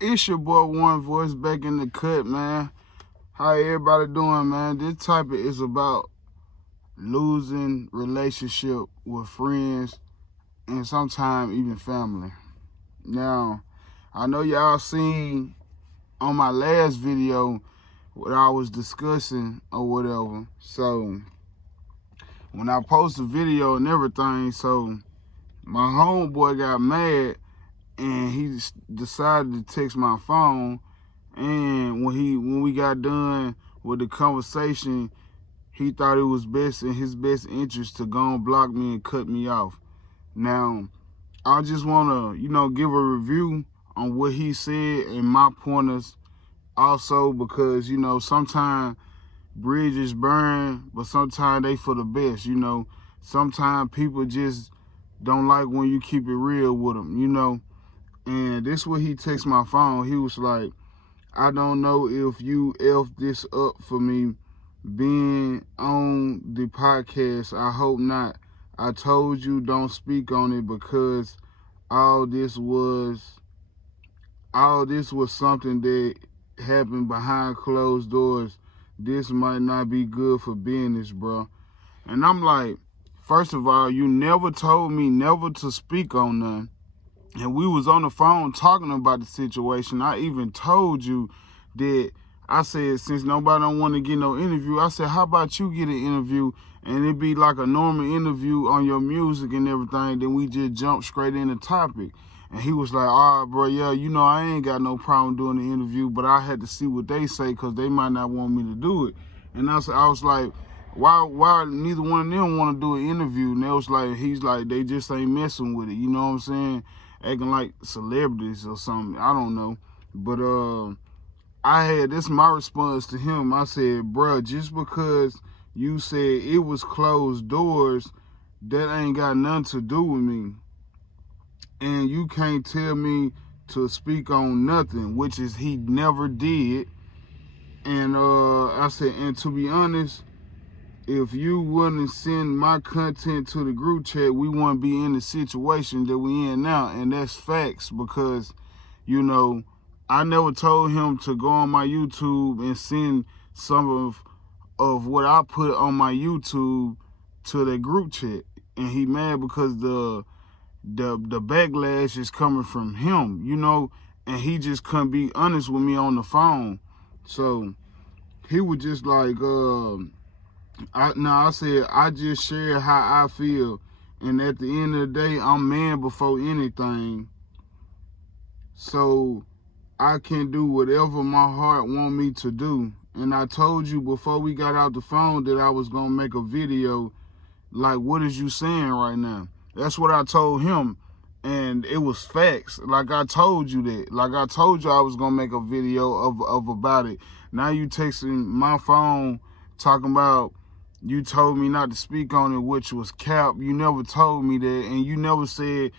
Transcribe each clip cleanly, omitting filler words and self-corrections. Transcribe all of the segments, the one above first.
It's your boy One Voice back in the cut, man. How everybody doing, man? This topic is about losing relationship with friends and sometimes even family. Now, I know y'all seen on my last video what I was discussing or whatever. So when I post a video and everything, so my homeboy got mad and he decided to text my phone. And when we got done with the conversation, he thought it was best in his best interest to go and block me and cut me off. Now, I just want to, give a review on what he said and my pointers also because, sometimes bridges burn, but sometimes they for the best, Sometimes people just don't like when you keep it real with them, And this what he texted my phone. He was like, I don't know if you F this up for me being on the podcast. I hope not. I told you don't speak on it because all this was something that happened behind closed doors. This might not be good for business, bro. And I'm like, first of all, you never told me never to speak on none. And we was on the phone talking about the situation. I even told you that I said, since nobody don't want to get no interview, I said, how about you get an interview and it be like a normal interview on your music and everything, then we just jump straight in the topic. And he was like, all right, bro, yeah, I ain't got no problem doing the interview, but I had to see what they say because they might not want me to do it. And I was like, why neither one of them want to do an interview? And they was like, he's like, they just ain't messing with it, you know what I'm saying? Acting like celebrities or something. I don't know. But this my response to him. I said, bruh, just because you said it was closed doors, that ain't got nothing to do with me. And you can't tell me to speak on nothing, which is he never did. And I said, and to be honest, if you wouldn't send my content to the group chat, we wouldn't be in the situation that we in now. And that's facts because, I never told him to go on my YouTube and send some of what I put on my YouTube to the group chat. And he mad because the backlash is coming from him, and he just couldn't be honest with me on the phone. So he was just like, I said, I just shared how I feel. And at the end of the day, I'm man before anything. So I can do whatever my heart want me to do. And I told you before we got out the phone that I was going to make a video. Like, what is you saying right now? That's what I told him. And it was facts. Like I told you that. Like I told you I was going to make a video of about it. Now you texting my phone talking about you told me not to speak on it, which was cap. You never told me that. And you never said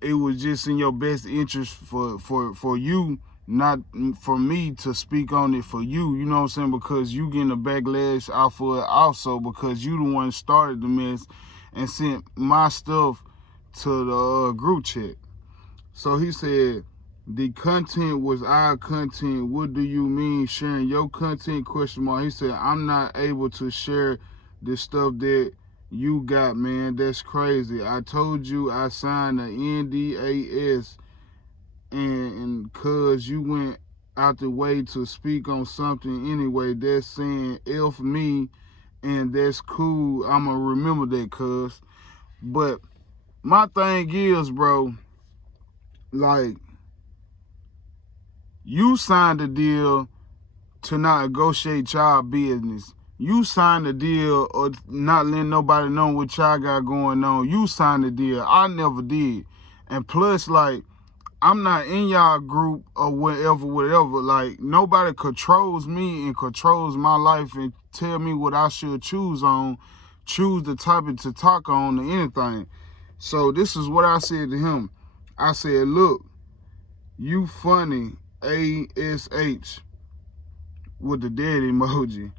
it was just in your best interest for you, not for me to speak on it for you. You know what I'm saying? Because you getting a backlash out for it also because you the one started the mess and sent my stuff to the group chat. So he said, the content was our content. What do you mean sharing your content? Question mark. He said, I'm not able to share the stuff that you got, man. That's crazy. I told you I signed an NDAS and cause you went out the way to speak on something anyway. That's saying F me and that's cool. I'ma remember that, cuz. But my thing is, bro, like, you signed a deal to not negotiate y'all business. You signed a deal or not letting nobody know what y'all got going on. You signed a deal. I never did. And plus, like, I'm not in y'all group or whatever. Like, nobody controls me and controls my life and tell me what I should choose the topic to talk on or anything. So this is what I said to him. I said, look, you funny, ASH, with the dead emoji.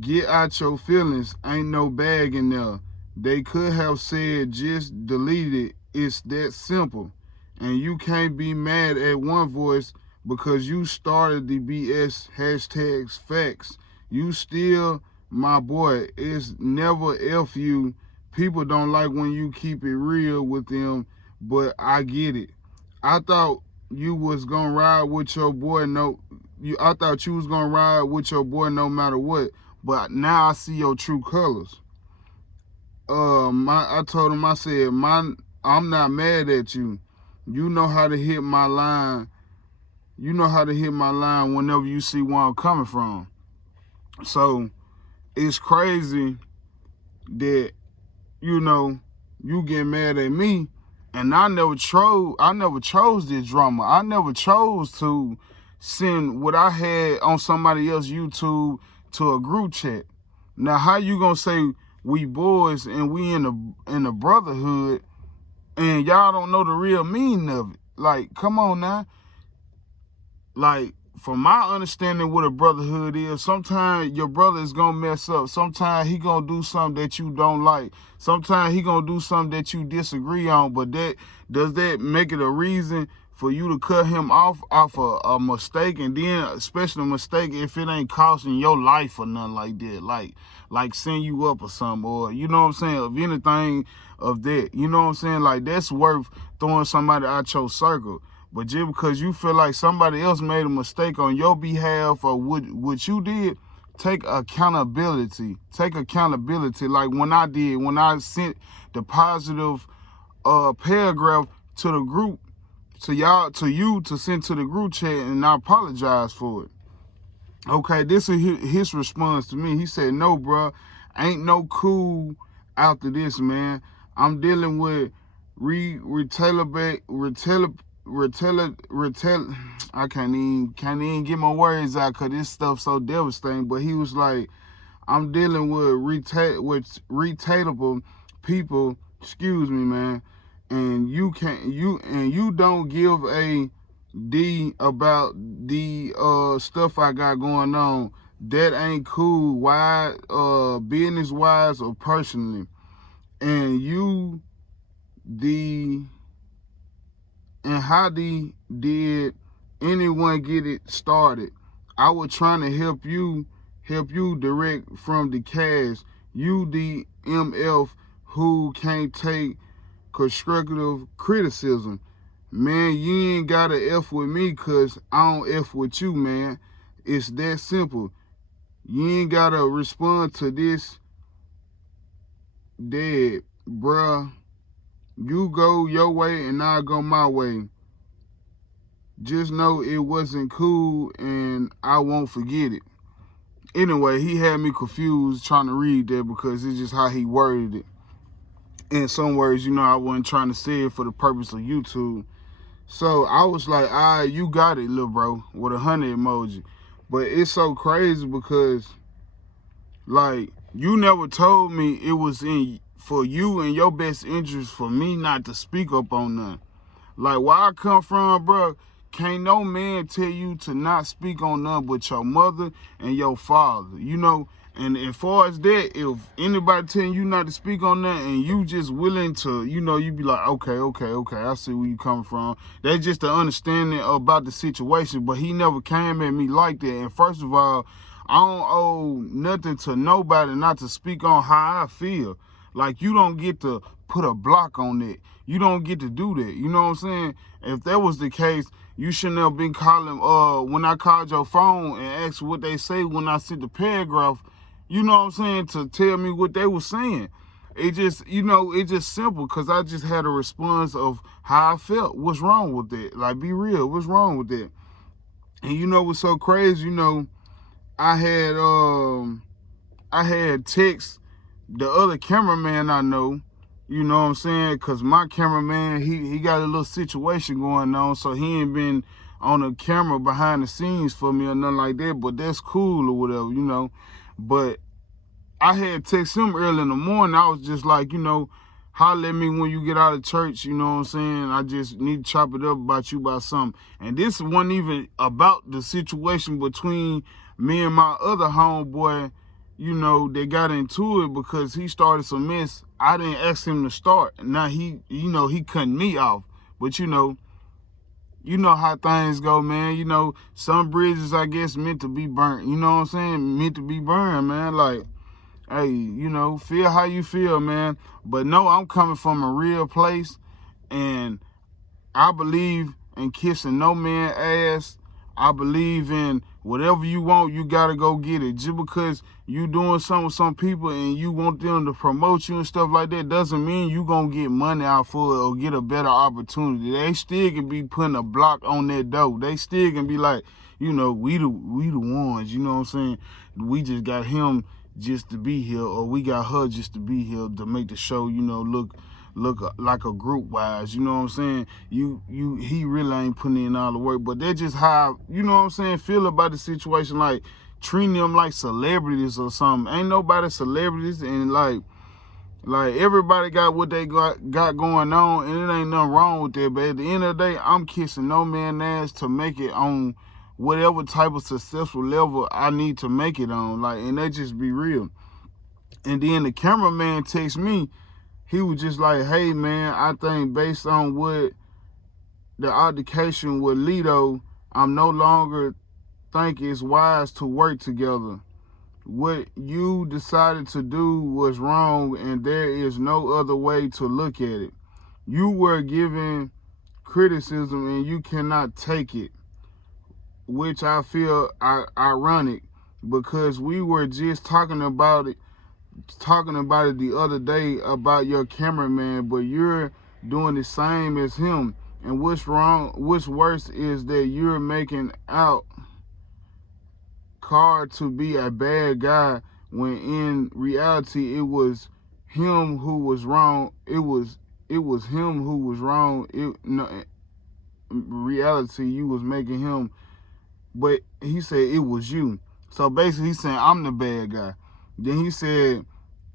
Get out your feelings. Ain't no bag in there. They could have said just delete it. It's that simple. And you can't be mad at One Voice because you started the BS hashtags facts. You still my boy. It's never F you. People don't like when you keep it real with them, but I get it. I thought you was gonna ride with your boy. I thought you was gonna ride with your boy no matter what. But now I see your true colors. I told him, I said, I'm not mad at you. You know how to hit my line. You know how to hit my line whenever you see where I'm coming from. So it's crazy that, you get mad at me, and I never chose this drama. I never chose to send what I had on somebody else's YouTube to a group chat. Now, how you gonna say we boys and we in a brotherhood and y'all don't know the real meaning of it? Like, come on now. Like, from my understanding what a brotherhood is, sometimes your brother is gonna mess up. Sometimes he gonna do something that you don't like. Sometimes he gonna do something that you disagree on. But does that make it a reason for you to cut him off a mistake? And then especially a mistake if it ain't costing your life or nothing like that, like send you up or something, or you know what I'm saying, of anything of that, you know what I'm saying? Like, that's worth throwing somebody out your circle. But just because you feel like somebody else made a mistake on your behalf or what you did, take accountability. Take accountability. Like when I sent the positive paragraph to the group, to you to send to the group chat, and I apologize for it. Okay, this is his response to me. He said, "No, bro, ain't no cool after this, man. I'm dealing with I can't even get my words out because this stuff so devastating." But he was like, "I'm dealing with retailable people, excuse me, man, and you don't give a D about the stuff I got going on. That ain't cool. Why, business wise or personally? And how did anyone get it started? I was trying to help you direct from the cash. You the MF who can't take constructive criticism. Man, you ain't gotta F with me because I don't F with you, man. It's that simple. You ain't gotta respond to this dead, bruh. You go your way and I go my way. Just know it wasn't cool and I won't forget it." Anyway, he had me confused trying to read that because it's just how he worded it. In some words, I wasn't trying to say it for the purpose of YouTube. So I was like, all right, you got it, little bro, with a 100 emoji. But it's so crazy because, like, you never told me it was for you and your best interest for me not to speak up on nothing. Like, where I come from, bro, can't no man tell you to not speak on nothing but your mother and your father, And as far as that, if anybody telling you not to speak on that and you just willing to, you be like, okay, I see where you coming from. That's just the understanding about the situation. But he never came at me like that. And first of all, I don't owe nothing to nobody not to speak on how I feel. Like, you don't get to put a block on that. You don't get to do that. You know what I'm saying? If that was the case, you shouldn't have been calling, when I called your phone and asked what they say when I sent the paragraph, you know what I'm saying, to tell me what they were saying. It just, it's just simple because I just had a response of how I felt. What's wrong with that? Like, be real. What's wrong with that? And what's so crazy, I had text the other cameraman I know, you know what I'm saying? Because my cameraman, he got a little situation going on, so he ain't been on the camera behind the scenes for me or nothing like that, but that's cool or whatever, But I had text him early in the morning. I was just like, holler at me when you get out of church, you know what I'm saying? I just need to chop it up about you about something. And this wasn't even about the situation between me and my other homeboy, they got into it because he started some mess. I didn't ask him to start. Now he cut me off. But you know how things go, man. You know, some bridges, I guess, meant to be burnt. You know what I'm saying? Meant to be burned, man. Like, hey, you know, feel how you feel, man. But no, I'm coming from a real place, and I believe in kissing no man ass. I believe in whatever you want, you gotta go get it. Just because you doing something with some people and you want them to promote you and stuff like that doesn't mean you gonna get money out for it or get a better opportunity. They still can be putting a block on their door. They still can be like, you know, we the ones, you know what I'm saying? We just got him just to be here, or we got her just to be here to make the show, you know, look like a group wise, you know what I'm saying? He really ain't putting in all the work, but that's just how, you know what I'm saying, feel about the situation, like treating them like celebrities or something. Ain't nobody celebrities, and like everybody got what they got going on, and it ain't nothing wrong with that. But at the end of the day, I'm kissing no man ass to make it on whatever type of successful level I need to make it on. Like, and that just be real. And then the cameraman texts me. He was just like, hey, man, I think based on what the altercation with Lito, I'm no longer think it's wise to work together. What you decided to do was wrong, and there is no other way to look at it. You were given criticism, and you cannot take it, which I feel ironic, because we were just talking about it the other day about your cameraman, but you're doing the same as him. And what's worse is that you're making out Carr to be a bad guy when in reality it was him who was wrong. It was him who was wrong. In reality, you was making him, but he said it was you. So basically he's saying I'm the bad guy. Then he said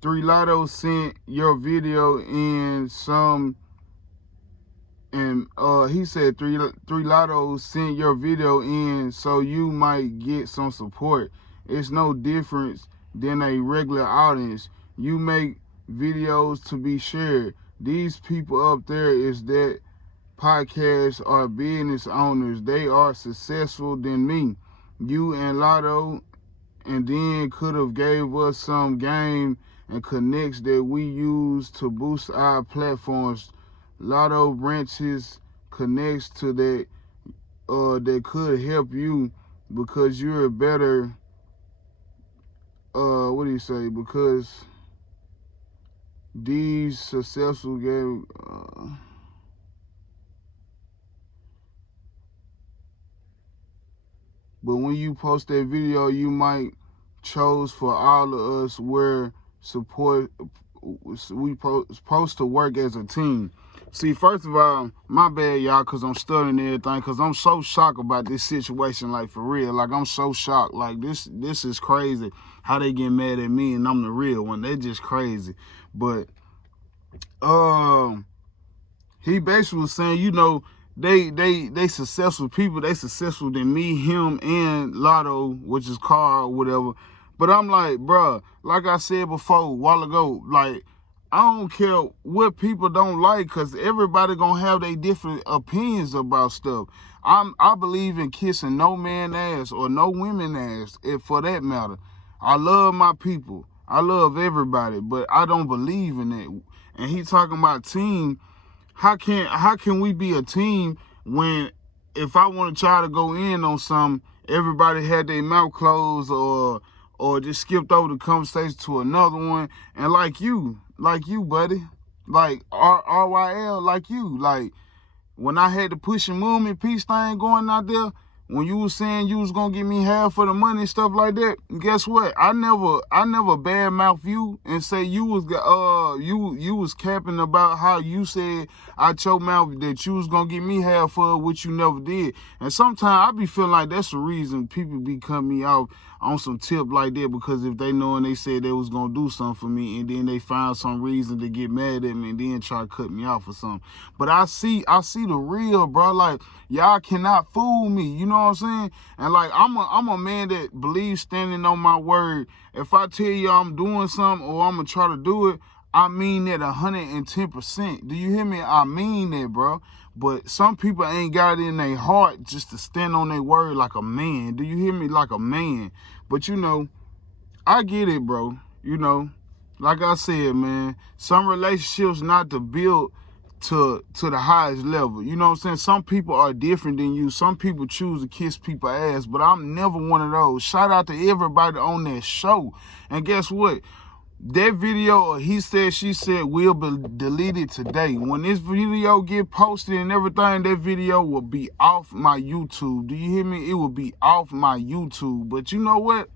3 Lotto sent your video in some, and he said 3 Lotto sent your video in so you might get some support. It's no difference than a regular audience. You make videos to be shared. These people up there is that podcasts are business owners. They are successful than me. You and Lotto, and then could have gave us some game and connects that we use to boost our platforms. Lotto branches connects to that that could help you because you're a better what do you say? Because these successful game but when you post that video, you might chose for all of us where support we supposed to work as a team. See, first of all, my bad, y'all, because I'm studying everything, because I'm so shocked about this situation, like, for real. Like, I'm so shocked. Like, this is crazy how they get mad at me and I'm the real one. They just crazy. But he basically was saying, you know, they successful people. They successful than me, him, and Lotto, which is Carr or whatever. But I'm like, bruh, like I said before, a while ago, like, I don't care what people don't like, because everybody gonna have their different opinions about stuff. I believe in kissing no man ass or no women ass, if for that matter. I love my people. I love everybody, but I don't believe in it. And he talking about team. How can we be a team when if I want to try to go in on something, everybody had their mouth closed or just skipped over the conversation to another one? And like you, buddy, like RYL, like you, like when I had the Push and Movement peace thing going out there, when you was saying you was gonna give me half for the money and stuff like that, guess what? I never badmouth you and say you was capping about how you said I your mouth that you was gonna give me half for which you never did. And sometimes I be feeling like that's the reason people be cutting me off on some tip like that, because if they know and they said they was gonna do something for me and then they find some reason to get mad at me and then try to cut me off or something. But I see the real, bro. Like, y'all cannot fool me, you know what I'm saying? And like, I'm a man that believes standing on my word. If I tell you I'm doing something or I'm gonna try to do it, I mean that 110%. Do you hear me? I mean that, bro. But some people ain't got it in their heart just to stand on their word like a man. Do you hear me? Like a man. But you know, I get it, bro. You know, like I said, man, some relationships not to build to the highest level. You know what I'm saying? Some people are different than you. Some people choose to kiss people's ass, but I'm never one of those. Shout out to everybody on that show. And guess what? That video, he said, she said, will be deleted today. When this video get posted and everything, that video will be off my YouTube. Do you hear me? It will be off my YouTube. But you know what?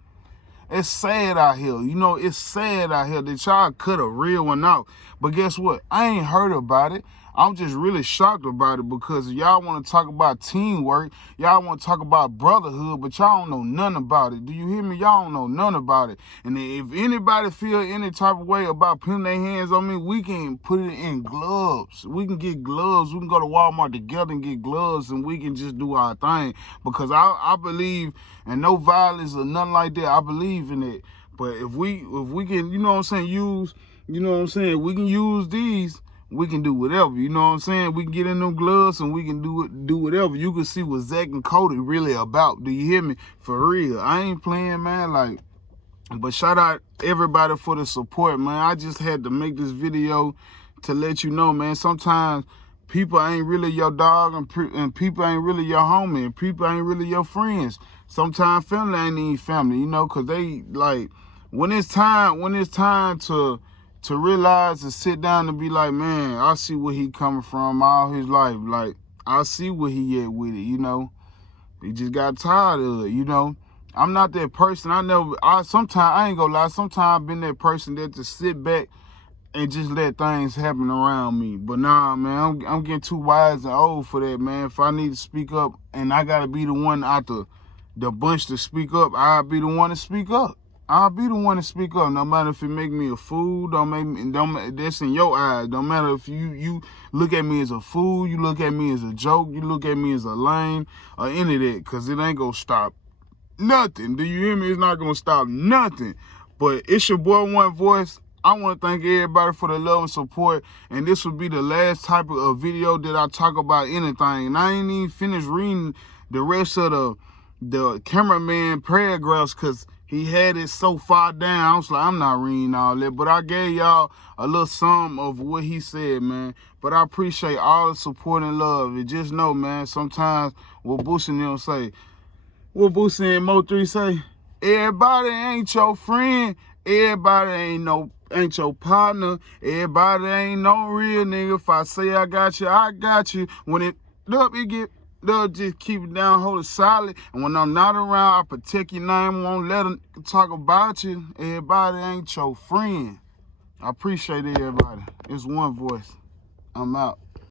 It's sad out here. You know, it's sad out here that y'all cut a real one out. But guess what? I ain't heard about it. I'm just really shocked about it because y'all want to talk about teamwork. Y'all want to talk about brotherhood, but y'all don't know nothing about it. Do you hear me? Y'all don't know nothing about it. And if anybody feel any type of way about putting their hands on me, we can put it in gloves. We can get gloves. We can go to Walmart together and get gloves, and we can just do our thing. Because I believe in no violence or nothing like that. I believe in it. But if we can, you know what I'm saying, use, you know what I'm saying, we can use these. We can do whatever, you know what I'm saying? We can get in them gloves and we can do whatever. You can see what Zach and Cody really about. Do you hear me? For real. I ain't playing, man. Like, but shout out everybody for the support, man. I just had to make this video to let you know, man. Sometimes people ain't really your dog and people ain't really your homie and people ain't really your friends. Sometimes family ain't even family, you know, because they, like, when it's time to realize and sit down and be like, man, I see where he coming from all his life. Like, I see where he at with it, you know. He just got tired of it, you know. I'm not that person. Sometimes, I ain't gonna lie, sometimes I've been that person that just sit back and just let things happen around me. But nah, man, I'm getting too wise and old for that, man. If I need to speak up and I gotta be the one out the bunch to speak up, I'll be the one to speak up. I'll be the one to speak up, no matter if it make me a fool, that's in your eyes. Don't matter if you look at me as a fool, you look at me as a joke, you look at me as a lame, or any of that, because it ain't gonna stop nothing. Do you hear me? It's not gonna stop nothing. But it's your boy One Voice. I want to thank everybody for the love and support, and this will be the last type of video that I talk about anything. And I ain't even finished reading the rest of the cameraman paragraphs because he had it so far down. I was like, I'm not reading all that. But I gave y'all a little sum of what he said, man. But I appreciate all the support and love. And just know, man, sometimes what Boosie and them say, what Boosie and Mo3 say, everybody ain't your friend. Everybody ain't your partner. Everybody ain't no real nigga. If I say I got you, I got you. When it up, they'll just keep it down, hold it solid. And when I'm not around, I protect your name, won't let them talk about you. Everybody ain't your friend. I appreciate everybody. It's One Voice. I'm out.